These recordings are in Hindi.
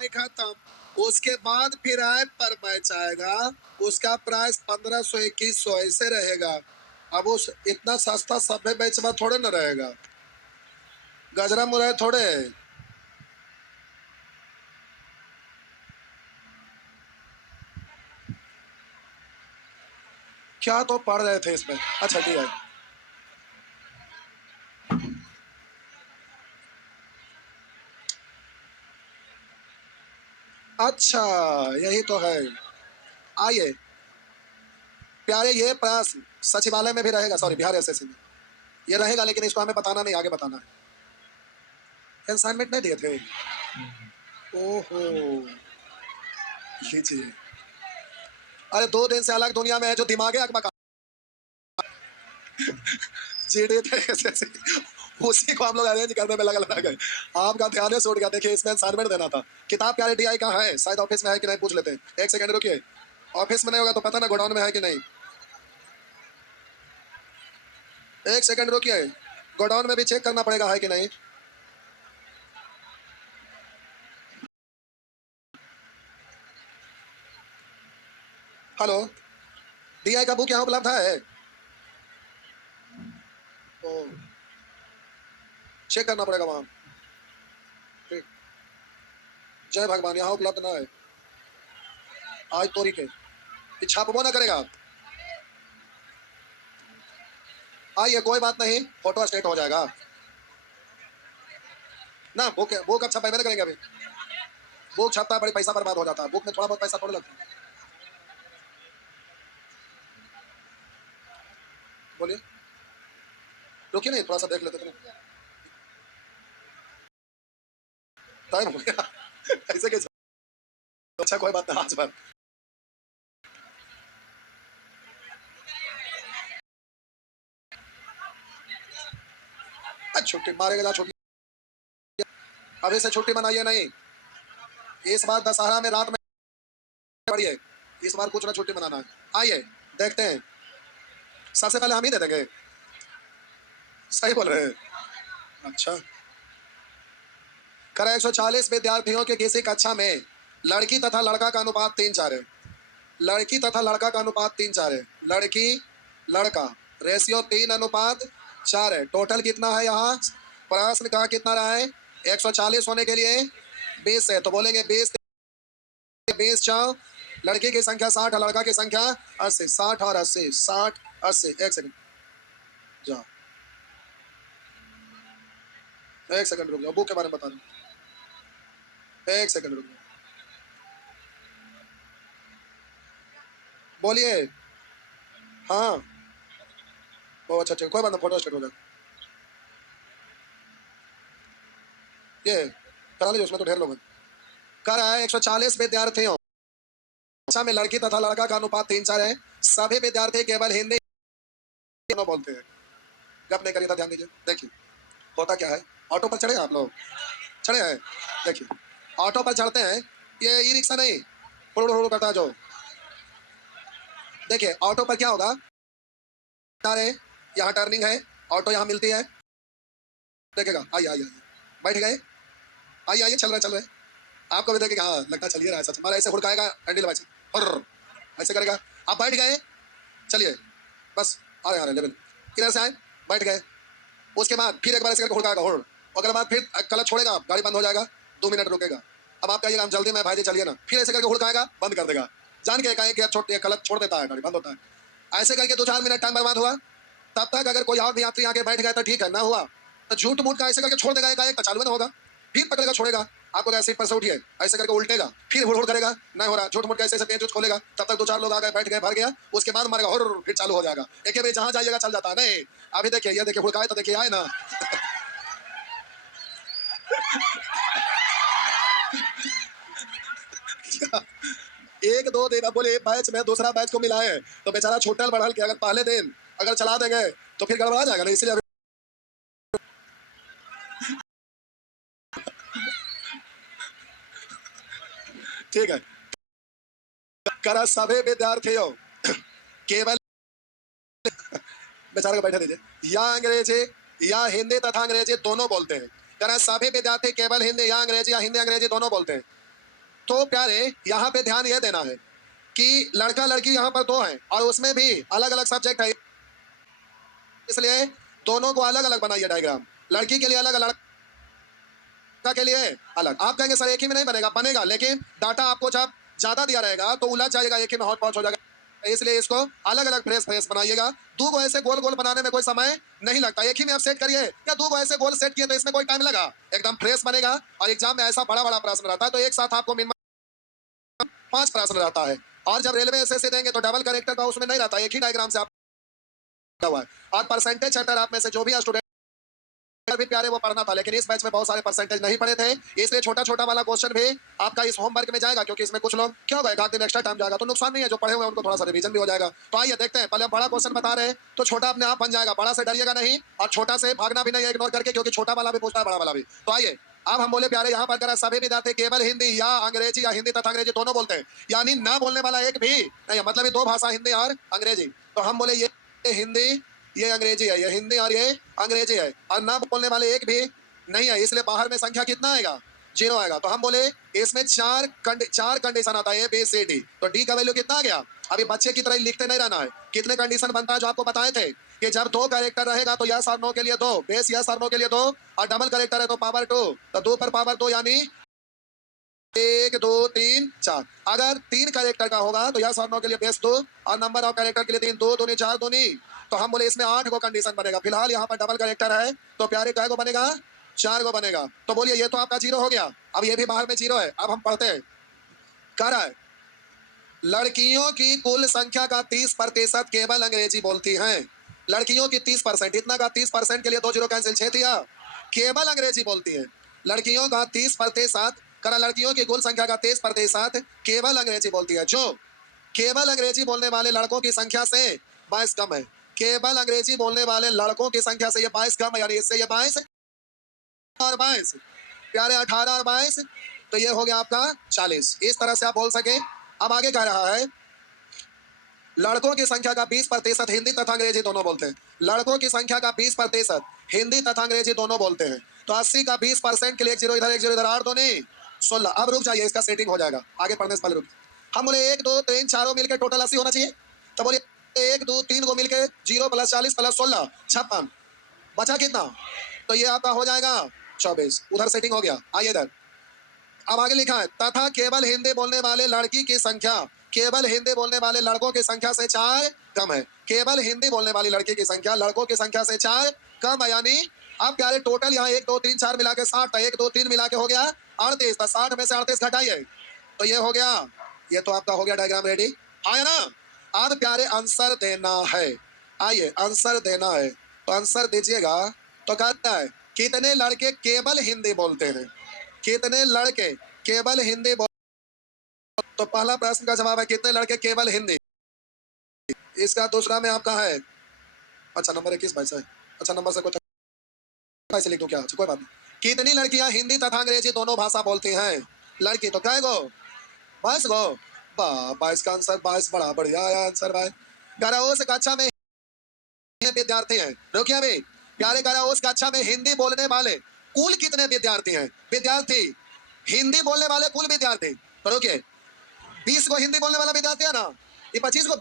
कहानी खत्म। उसके बाद फिर ऐप पर मैच आएगा, उसका प्राइस 1500 2100 ऐसे रहेगा। अब उस इतना सस्ता सभ्य मैच में थोड़े न रहेगा, गजरा मुरई थोड़े। क्या तो पढ़ रहे थे इसमें? अच्छा ठीक है। अच्छा यही तो है। आइए प्यारे, ये प्रश्न सचिवालय में भी रहेगा, सॉरी बिहार एसएससी में ये रहेगा, लेकिन इसको हमें बताना नहीं, आगे बताना है। असाइनमेंट नहीं दिए थे? ओहो, लीजिए। अरे 2 दिन से अलग दुनिया में है जो दिमागे अकबका जेडे थे एसएससी, उसी को हम लोग अरेंज करने में लगा गए। आपका ध्यान है, छूट गया। देखिए इसमें असाइनमेंट देना था। किताब क्या टीआई का है, शायद ऑफिस में है कि नहीं पूछ लेते हैं। 1 सेकंड रुकिए। ऑफिस में नहीं होगा तो पता ना गोडाउन में है कि नहीं। 1 सेकंड रुकिए, गोडाउन में भी चेक करना पड़ेगा है कि नहीं। हेलो, डीआई का बुक यहाँ उपलब्ध है? तो चेक करना पड़ेगा वहां। ठीक। जय भगवान, यहाँ उपलब्ध ना है आज तोरी के, छापबो ना करेगा। आइए कोई बात नहीं, फोटो स्टेट हो जाएगा ना। बुक बुक अब छपाई में करेंगे अभी। बुक छपता है, बड़ी पैसा बर्बाद हो जाता है, बुक में थोड़ा बहुत पैसा थोड़ा लगता है। बोलिए, रुकिए नहीं, थोड़ा सा देख लेते थे। टाइम हो गया ऐसे कैसे? अच्छा कोई बात नहीं, आज बात। छुट्टी मारेगा जा, छुट्टी अभी से छुट्टी मनाइए नहीं। इस बार दशहरा में रात में पढ़िए, इस बार कुछ ना छुट्टी मनाना है। आइए देखते हैं, सबसे पहले हम ही दे देंगे। सही बोल रहे हैं। अच्छा, करें 140 विद्यार्थियों के किसी कक्षा में लड़की तथा लड़का का अनुपात 3:4 है। लड़की तथा लड़का का अनुपात 3:4 है। लड़की लड़का रेशियो 3:4 है। टोटल कितना है यहाँ? प्रश्न का कितना रहा है? 140 होने के लिए 20 है, तो बोलेंगे 20 20 4। लड़की की संख्या 60 है, लड़का की संख्या 80। 60 और 80, 60 80। 1 सेकंड जाओ, 1 सेकंड रुक जाओ, बुक के बारे में बता दो। 1 सेकंड रुक जाओ, बोलिए। हाँ, ओ अच्छा अच्छा, कोई बात नहीं, फोटो स्टेट हो जाए। ये करा लीजिए, उसमें तो ढेर लोग हैं। कर रहा है 140 विद्यार्थियों कक्षा में लड़की तथा लड़का का अनुपात 3:4 है। सभी विद्यार्थी केवल हिंदी दोनों बोलते हैं। गप नहीं करिए, ध्यान दीजिए। देखिए होता क्या है, ऑटो पर चढ़े आप लोग, चढ़े हैं? देखिए ऑटो पर चढ़ते हैं, ये ई रिक्शा नहीं हुड़ हुड़ करता है जो। देखिए ऑटो पर क्या होगा, अरे यहाँ टर्निंग है, ऑटो यहाँ मिलती है, देखेगा। आइए आइए आइए, बैठ गए, आइए आइए, चल रहे आपको भी देखेगा। हाँ लगता चलिए रहा है सच, हमारा ऐसे हुड़काएगा हैंडल वैसे और ऐसे करेगा। आप बैठ गए, चलिए बस आ रहे लेवल, किधर से आए, बैठ गए। उसके बाद फिर एक बार ऐसे करके हुड़काएगा होड़, अगर बाद फिर क्लच छोड़ेगा, गाड़ी बंद हो जाएगा, 2 मिनट रुकेगा। अब आप कहिएगा हम जल्दी में भाई जी चलिए ना, फिर ऐसे करके हुड़काएगा, बंद कर देगा, जान के कहें कि क्लच छोड़ देता है, गाड़ी बंद होता है। ऐसे करके 2-4 मिनट टाइम बर्बाद हुआ। तब तक अगर कोई और भी यात्री आके बैठ गया तो ठीक है, ना हुआ तो झूठ मूठ का ऐसे करके छोड़ देगा, एक चालू ना होगा, फिर पकड़ेगा छोड़ेगा आपको, सीट पर से उठिए, ऐसे करके उल्टेगा, फिर हुड़ हुड़ करेगा, नहीं हो रहा, झूठ मूठ कैसे पेज खोलेगा। तब तक 2-4 लोग आ गए, बैठ गए, भर गया, उसके बाद मारेगा हुड़, फिर चालू हो जाएगा। एक ही जहां जाइएगा चल जाता है। नहीं अभी देखिए, ये देखिए हुड़काए तो देखिए आए ना एक दो दिन, अब बोले बैच में दूसरा बैच को मिलाए तो बेचारा छूटल बढ़ल के, अगर पहले दिन अगर चला देंगे तो फिर गड़बड़ा जाएगा ना, इसलिए ठीक है। करा सभी विद्यार्थियों केवल बेचारे को बैठे दीजिए, या अंग्रेजी या हिंदी तथा अंग्रेजी दोनों बोलते हैं। करा सभी विद्यार्थी केवल हिंदी या अंग्रेजी, या हिंदी अंग्रेजी दोनों बोलते हैं। तो प्यारे यहाँ पे ध्यान ये देना है कि लड़का लड़की यहाँ पर दो हैं और उसमें भी अलग अलग सब्जेक्ट है, इसलिए दोनों को अलग अलग बनाइए डायग्राम। लड़की के लिए अलग, लड़का के लिए अलग। आप कहेंगे सर एक ही में नहीं बनेगा, बनेगा, लेकिन डाटा आपको जब ज्यादा दिया रहेगा तो उलझ जाएगा, एक ही में हॉट पॉच हो जाएगा। इसलिए इसको अलग अलग फ्रेश फ्रेश बनाइएगा। दो को ऐसे गोल गोल बनाने में कोई समय नहीं लगता, एक ही में आप सेट करिए। क्या दो को ऐसे गोल सेट किए तो इसमें कोई टाइम लगा? एकदम फ्रेश बनेगा। और एग्जाम में ऐसा बड़ा बड़ा प्रश्न रहता है तो एक साथ आपको मिनिमम 5 प्रश्न रहता है। और जब रेलवे एसएससी देंगे तो डबल करेक्टर का उसमें नहीं रहता, एक ही डायग्राम से आप हुआ है। और परसेंटेज चैप्टर आप में से जो भी स्टूडेंट भी प्यारे वो पढ़ना था, लेकिन इस बैच में बहुत सारे परसेंटेज नहीं पढ़े थे, इसलिए छोटा छोटा वाला क्वेश्चन भी आपका इस होमवर्क में जाएगा, क्योंकि इसमें कुछ लोग क्यों गए, एक दिन एक्स्ट्रा टाइम जाएगा तो नुकसान नहीं है, जो पढ़े हुए उनको थोड़ा सा रिवीजन भी हो जाएगा। तो आइए देखते हैं, पहले हम बड़ा क्वेश्चन बता रहे हैं तो छोटा अपने आप बन जाएगा, बड़ा से डरिएगा नहीं और छोटा से भागना भी नहीं है इग्नोर करके, क्योंकि छोटा वाला भी पूछता है बड़ा वाला भी। तो आइए अब हम बोले प्यारे यहाँ पर करा सभी विद्यार्थी केवल हिंदी या अंग्रेजी या हिंदी तथा अंग्रेजी दोनों बोलते हैं, यानी ना बोलने वाला एक भी नहीं है, मतलब ये दो भाषा हिंदी और अंग्रेजी। तो हम बोले ये हिंदी ये अंग्रेजी है, ये हिंदी और ये अंग्रेजी है, और ना बोलने वाले एक भी नहीं है, इसलिए बाहर में संख्या कितना आएगा? 0 आएगा। तो हम बोले इसमें चार कंडीशन आता है, बी सी डी, तो डी का वैल्यू कितना आ गया? अभी बच्चे की तरह लिखते नहीं रहना है, कितने कंडीशन बनता है जो आपको बताए थे कि जब दो कैरेक्टर रहेगा तो यस और नो के लिए 2, बेस यस और नो के लिए 2, और डबल कैरेक्टर है तो पावर 2, तो 2 पर पावर 2 यानी 1 2 3 4। अगर 3 कैरेक्टर का होगा तो यस और नो के लिए बेस 2 और नंबर ऑफ कैरेक्टर के लिए 3, 2 दूनी 4 दूनी। तो हम बोले इसमें 8 को कंडीशन बनेगा। फिलहाल यहाँ पर डबल कैरेक्टर है तो प्यारे काय को बनेगा? 4 को बनेगा। तो बोलिए ये तो आपका 0 हो गया। अब ये भी बाहर में 0 है। अब हम पढ़ते हैं, कह रहा है लड़कियों की कुल संख्या का 30% केवल अंग्रेजी बोलती हैं। लड़कियों की 30%, इतना का 30% के लिए 2 0 कैंसिल, 6 दिया, केवल अंग्रेजी बोलती है। लड़कियों का 30%, करा लड़कियों की कुल संख्या का 30% केवल अंग्रेजी बोलती है, जो केवल अंग्रेजी बोलने वाले लड़कों की संख्या से 22 कम है। केवल अंग्रेजी बोलने वाले लड़कों की संख्या से ये 22 कम है, यानी इससे ये 22 और 22 प्यारे 18 और 22, तो ये हो गया आपका 40। इस तरह से आप बोल सके। अब आगे कह रहा है लड़कों की संख्या का 20% हिंदी तथा अंग्रेजी दोनों बोलते हैं। लड़कों की संख्या का 20% हिंदी तथा अंग्रेजी दोनों बोलते हैं। तो 80 का 20% के लिए 1 0 इधर 1 0 इधर, 8 2 नहीं 16। अब रुक जाइए, इसका सेटिंग हो जाएगा आगे पढ़ने से पहले। रुक, हम बोले 1 2 3 चारों मिलकर टोटल 80 होना चाहिए। तो बोलिए 1 2 3 को मिलकर 0 + 40 + 16 56, बचा कितना? तो ये आपका हो जाएगा 24। उधर सेटिंग हो गया। आइए इधर, अब आगे लिखा है तथा केवल हिंदी बोलने वाले लड़की की संख्या केवल हिंदी बोलने वाले लड़कों की संख्या से 4 कम है। केवल हिंदी बोलने वाली लड़की की संख्या लड़कों की संख्या से 4 कम है, यानी अब प्यारे टोटल यहाँ 1 2 3 4 मिला के 60 था, 1 2 3 मिला के हो गया 38 था। 60 में से 38 घटाइए तो ये हो गया, ये तो आपका हो गया डायग्राम रेडी। आया ना? अब प्यारे आंसर देना है। आइए आंसर देना है, तो आंसर दीजिएगा। तो कहता है कितने लड़के केवल हिंदी बोलते हैं? कितने लड़के केवल हिंदी बोल, तो पहला प्रश्न का जवाब है कितने लड़के केवल हिंदी। इसका दूसरा में आपका है, अच्छा नंबर 21 भाई साहब, अच्छा नंबर से कुछ ऐसे लिख दूं क्या? अच्छा कोई बात नहीं। कितनी लड़कियां हिंदी तथा अंग्रेजी दोनों भाषा बोलती हैं? लड़की तो कै गो? 22 गो। वाह, 22 का आंसर, 22 बड़ा बढ़िया आया आंसर भाई। कह रहा उस कक्षा में विद्यार्थी हैं, रुकिए अभी, प्यारे कह रहा उस कक्षा में हिंदी बोलने वाले कुल कितने विद्यार्थी हैं? विद्यार्थी हिंदी बोलने वाले कुल विद्यार्थी, तो रुकिए 20 को हिंदी बोलने वाला विद्यार्थी है ना, ये 25 को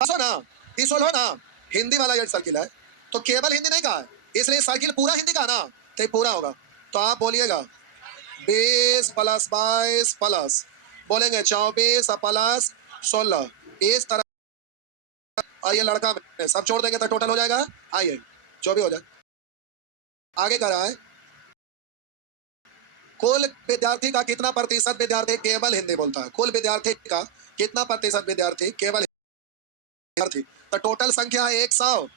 ना, 30 हो ना, हिंदी वाला ये सर्किल है, तो केवल हिंदी नहीं कहा है, इसलिए सर्किल पूरा हिंदी का ना, तो पूरा होगा। तो आप बोलिएगा 20 + 22 प्लस बोलेंगे 24 + 16, इस तरह। आइए लड़का में सब छोड़ देंगे तो टोटल हो जाएगा, आइए जो भी हो जाए। आगे कर रहा है कुल विद्यार्थी का कितना प्रतिशत विद्यार्थी केवल हिंदी बोलता है? कुल विद्यार्थी का कितना प्रतिशत विद्यार्थी केवल विद्यार्थी, तो टोटल संख्या है 100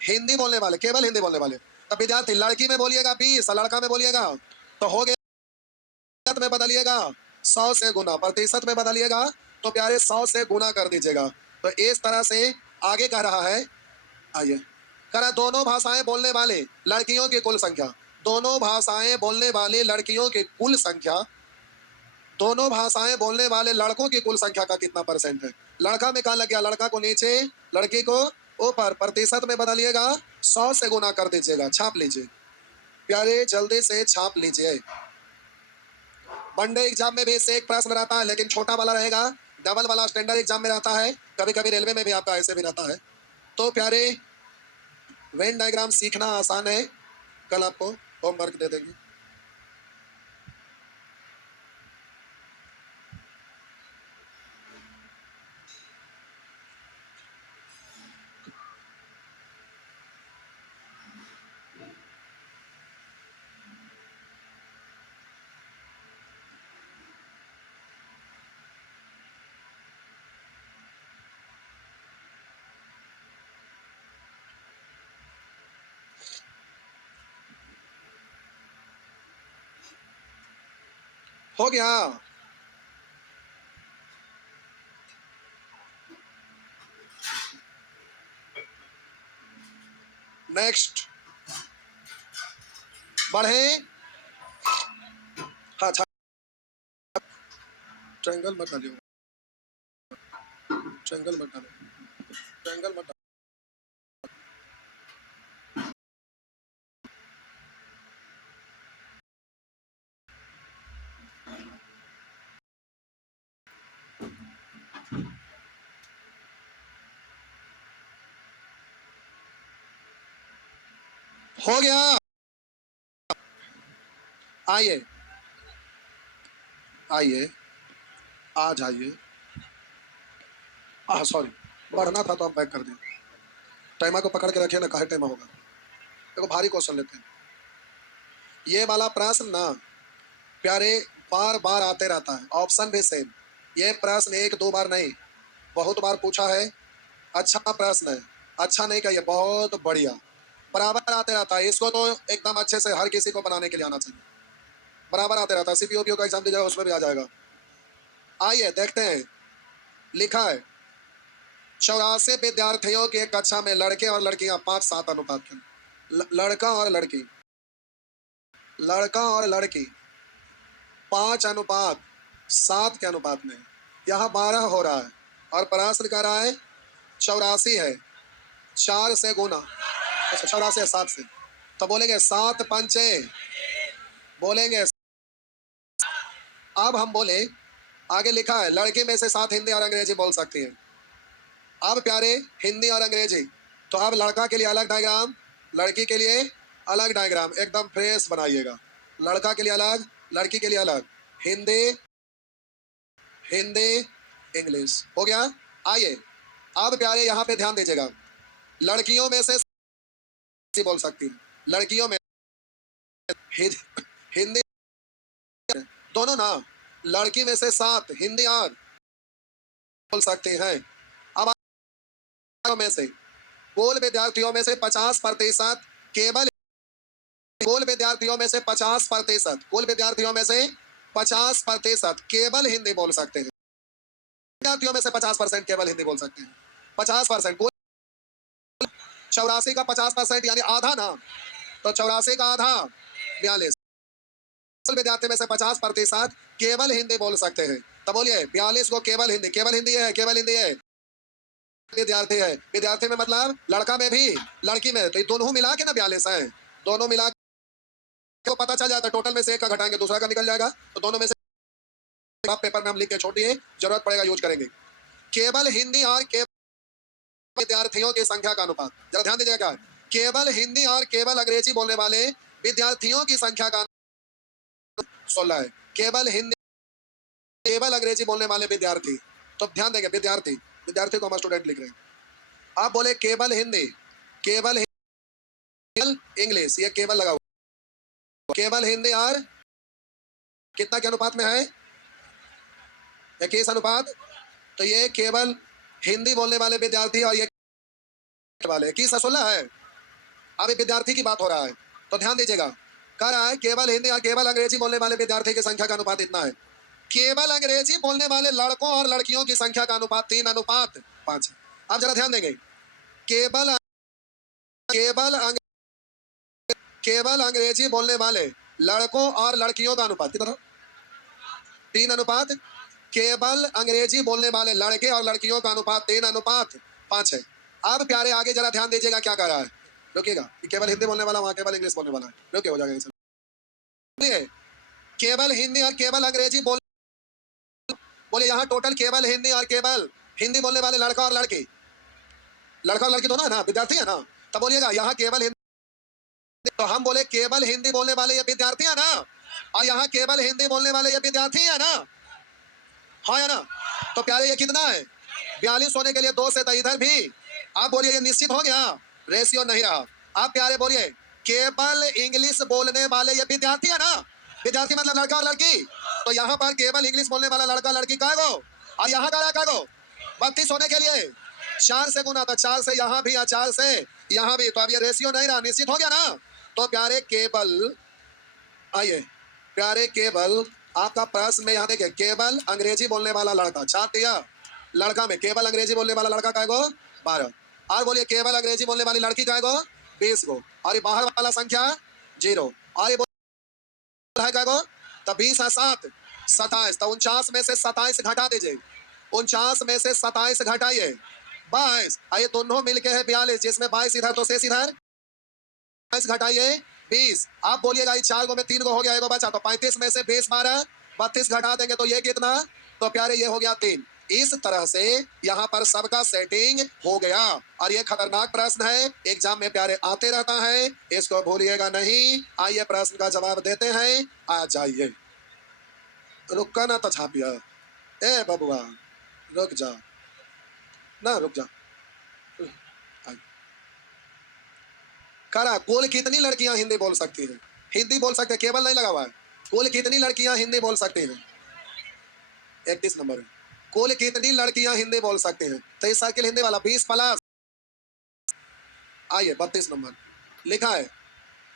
हिंदी बोलने वाले, केवल हिंदी बोलने वाले। तो विद्यार्थी लड़की में बोलिएगा 20, लड़का में बोलिएगा तो हो गया, में बदलिएगा 100 से गुना, प्रतिशत में बदलिएगा तो प्यारे 100 से गुना कर दीजिएगा। तो इस तरह से आगे कह रहा है, आइए कह रहा दोनों भाषाएं बोलने वाले लड़कियों की कुल संख्या, दोनों भाषाएं बोलने वाले लड़कियों की कुल संख्या, दोनों भाषाएं बोलने वाले लड़कों की कुल संख्या का कितना परसेंट है? लड़का में कहा लग गया, लड़का को नीचे लड़की को ऊपर, प्रतिशत में बदलिएगा 100 से गुना कर दीजिएगा। छाप लीजिए प्यारे, जल्दी से छाप लीजिए। वनडे एग्जाम में भी इससे एक प्रश्न रहता है, लेकिन छोटा वाला रहेगा। डबल वाला स्टैंडर्ड एग्जाम में रहता है, कभी कभी रेलवे में भी आपका ऐसे भी रहता है। तो प्यारे, वेन डायग्राम सीखना आसान है, कल आपको होमवर्क दे देंगे। हो गया। नेक्स्ट बढ़े। हाँ, ट्रायंगल मत डालिए, ट्रायंगल मत डालो, ट्रायंगल मत डालो। हो गया। आइए आइए, आ जाइए। सॉरी, बढ़ना था तो आप बैक कर दिए। टाइमर को पकड़ के रखिए ना, काहे टाइमर होगा। देखो भारी क्वेश्चन लेते हैं। ये वाला प्रश्न ना प्यारे बार बार आते रहता है, ऑप्शन भी सेम। ये प्रश्न एक दो बार नहीं, बहुत बार पूछा है। अच्छा प्रश्न है, अच्छा नहीं कहिए, बहुत बढ़िया। बराबर आते रहता है, इसको तो एकदम अच्छे से हर किसी को बनाने के लिए आना चाहिए। बराबर आते रहता है, सीपीओ का एग्जाम दीजिएगा उसमें भी आ जाएगा। आइए देखते हैं, लिखा है 84 विद्यार्थियों की एक कक्षा में लड़के और लड़कियां 5-7 अनुपात के, लड़का और लड़की, लड़का और लड़की 5:7 के अनुपात में। यहाँ 12 हो रहा है और प्रश्न कर रहा है 84 है, 4 से गुना। अच्छा 84 है 7 से, तो बोलेंगे 7 पंचे, बोलेंगे। अब हम बोले, आगे लिखा है लड़के में से 7 हिंदी और अंग्रेजी बोल सकती है। अब प्यारे, हिंदी और अंग्रेजी, तो अब लड़का के लिए अलग डायग्राम, लड़की के लिए अलग डायग्राम, एकदम फ्रेश बनाइएगा। लड़का के लिए अलग, लड़की के लिए अलग। हिंदी, हिंदी, इंग्लिश, हो गया। आइए अब प्यारे यहाँ पे ध्यान दीजिएगा, लड़कियों में से बोल सकती है, लड़कियों में हिंदी दोनों ना, लड़की में से 7 हिंदी और बोल सकती हैं। अब में से कुल विद्यार्थियों में से 50% केवल, कुल विद्यार्थियों में से 50%, कुल विद्यार्थियों में से 50% केवल हिंदी बोल सकते हैं। विद्यार्थियों में से 50% केवल हिंदी बोल सकते हैं। 50%, कुल 84 का 50% यानी आधा ना, तो 84 का आधा 42। कुल विद्यार्थी में से 50% केवल हिंदी बोल सकते हैं। तो बोलिए 42 को केवल हिंदी, केवल हिंदी है, केवल हिंदी है। विद्यार्थी है, विद्यार्थी में मतलब लड़का में भी लड़की में, तो ये दोनों मिला के ना 42 है। दोनों मिला तो पता चल जाता है, टोटल में से एक का घटाएंगे दूसरा का निकल जाएगा, तो दोनों में से आप पेपर में हम लिख के छोड़ दिए, जरूरत पड़ेगा यूज करेंगे। केवल हिंदी और केवल विद्यार्थियों की संख्या का अनुपात, जरा ध्यान दीजिएगा, केवल हिंदी और केवल अंग्रेजी बोलने वाले विद्यार्थियों की संख्या का 16 है। केवल हिंदी, केवल अंग्रेजी बोलने वाले विद्यार्थी, तो ध्यान देंगे विद्यार्थी, विद्यार्थी को हम स्टूडेंट लिख रहे हैं। आप बोले केवल हिंदी, केवल इंग्लिश, ये केवल लगा हुआ, केवल हिंदी और कितना के अनुपात में है, 21 अनुपात। तो ये केवल हिंदी बोलने वाले विद्यार्थी और ये वाले 21-16 है। अब विद्यार्थी की बात हो रहा है, तो ध्यान दीजिएगा, कह रहा है केवल हिंदी और केवल अंग्रेजी बोलने वाले विद्यार्थी की संख्या का अनुपात इतना है। केवल अंग्रेजी बोलने वाले लड़कों और लड़कियों की संख्या का अनुपात 3:5 है। अब जरा ध्यान देंगे, केवल केवल केवल अंग्रेजी बोलने वाले लड़कों और लड़कियों का अनुपात कितना, 3:5। केवल अंग्रेजी बोलने वाले लड़के और लड़कियों का अनुपात 3:5 है। अब प्यारे आगे जरा ध्यान दीजिएगा क्या कह रहा है, रुकिएगा, केवल हिंदी बोलने वाला वहां केवल इंग्लिश बोलने वाला है, रुकिए हो जाएगा। केवल हिंदी और केवल अंग्रेजी बोले यहाँ टोटल केवल हिंदी और केवल हिंदी बोलने वाले लड़का और लड़की, लड़का और लड़की दोनों है ना, विद्यार्थी है ना, तब बोलिएगा यहाँ केवल हिंदी। तो हम बोले केवल हिंदी बोलने वाले ये विद्यार्थी है ना, और यहाँ केवल हिंदी बोलने वाले ये विद्यार्थी है ना, हाँ है ना। तो प्यारे ये कितना है, 42 होने के लिए 2 से, तो इधर भी आप बोलिए ये निश्चित हो गया, रेशियो नहीं रहा। आप प्यारे बोलिए केवल इंग्लिश बोलने वाले ये विद्यार्थी है ना, विद्यार्थी मतलब लड़का और लड़की, तो यहाँ पर केवल इंग्लिश बोलने वाला लड़का लड़की का गो, और यहाँ का गो 32 होने के लिए 4 से गुना, तो 4 से यहाँ भी या 4 से यहाँ भी, तो अब ये रेशियो नहीं रहा, निश्चित हो गया ना। तो प्यारे केवल, आइए प्यारे केवल आपका प्रश्न में यहाँ देखिए, केवल अंग्रेजी बोलने वाला लड़का, छाप दिया, लड़का में केवल अंग्रेजी बोलने वाला लड़का का गो 12, और बोलिए केवल अंग्रेजी बोलने वाली लड़की का गो 20 गो, और ये बाहर वाला संख्या 0, और ये है का गो, तो 20 है 7, 27, तो 49 में से 27 घटा दीजिए, 49 में से 27 घटाइए 22, आइए दोनों मिलके है 42, जिसमें 22 इधर तो शेष इधर, 22 घटाइए 20, आप बोलिएगा ये 4 गो में 3 गो हो गया, एगो बचा, तो 35 में से 20 12 32 घटा देंगे तो ये कितना, तो प्यारे ये हो गया 3। इस तरह से यहाँ पर सबका सेटिंग हो गया, और ये खतरनाक प्रश्न है, एग्जाम में प्यारे आते रहता है, इसको भूलिएगा नहीं। आइए प्रश्न का जवाब देते हैं, आ जाइए, रुका ना तो छापिया, ए बबुआ रुक जा ना, रुक जा। करा कुल कितनी लड़कियां हिंदी बोल सकती हैं, हिंदी बोल सकते हैं, केवल नहीं लगा हुआ है, कुल कितनी लड़कियां हिंदी बोल सकती हैं, 31 नंबर है, कुल कितनी लड़कियां हिंदी बोल सकते हैं, तो इस सर्किल हिंदी वाला 20 प्लस, आइए 32 नंबर लिखा है,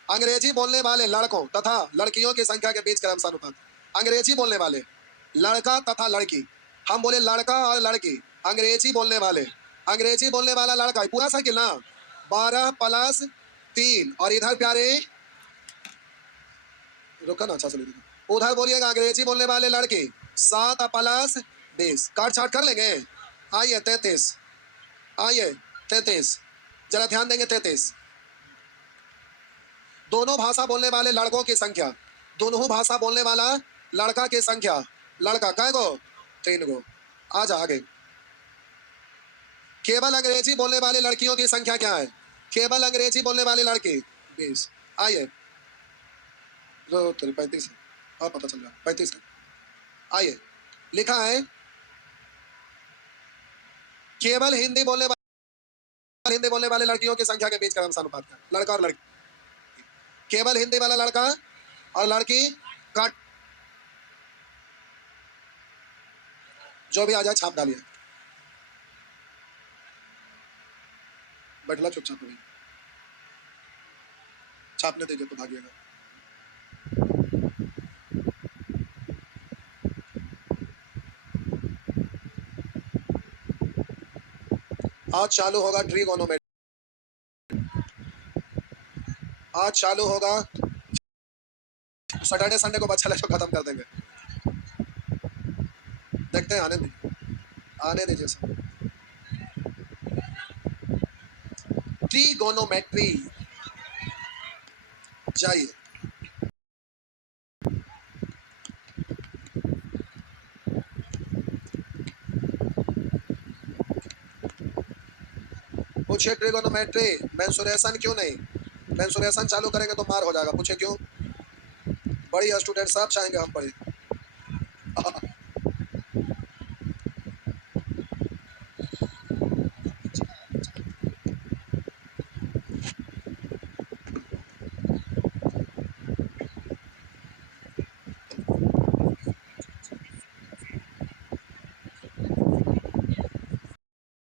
अंग्रेजी बोलने वाले लड़कों तथा लड़कियों की संख्या के बीच क्रमशः, अंग्रेजी बोलने वाले लड़का तथा लड़की, हम बोले लड़का और लड़की, अंग्रेजी बोलने वाले, अंग्रेजी बोलने वाला लड़का, पूरा सर्किल ना, 12 प्लस 3, और इधर प्यारे रुका ना, अच्छा चलिए, उधर बोलिएगा अंग्रेजी बोलने वाले लड़के 7 प्लस 20, काट छाट कर लेंगे, आइए 33, आइए 33, जरा ध्यान देंगे 33, दोनों भाषा बोलने वाले लड़कों की संख्या, दोनों भाषा बोलने वाला लड़का की संख्या, लड़का कै गो 3 गो, आ जा आगे। केवल अंग्रेजी बोलने वाली लड़कियों की संख्या क्या है, केवल अंग्रेजी बोलने वाली लड़की 20, आइए 35 है, और पता चल रहा 35 है, आइए लिखा है केवल हिंदी बोलने वाले लड़कियों की संख्या के बीच क्रमशः लड़का और लड़की, केवल हिंदी वाला लड़का और लड़की काट, जो भी आ जाए छाप डालिए, बैठला चुपचाप नहीं, छापने दीजिए तो भागिएगा। आज चालू होगा ट्रिगोनोमेट्री, आज चालू होगा, सैटरडे संडे को बच्चा लेक्चर खत्म कर देंगे, देखते हैं, आने दीजिए सब। ट्रिगोनोमेट्री, जाइए पूछिए ट्रिगोनोमेट्री, मेंसुरेशन क्यों नहीं, मेंसुरेशन चालू करेंगे तो मार हो जाएगा, पूछे क्यों, बड़ी स्टूडेंट सब चाहेंगे हम पढ़े।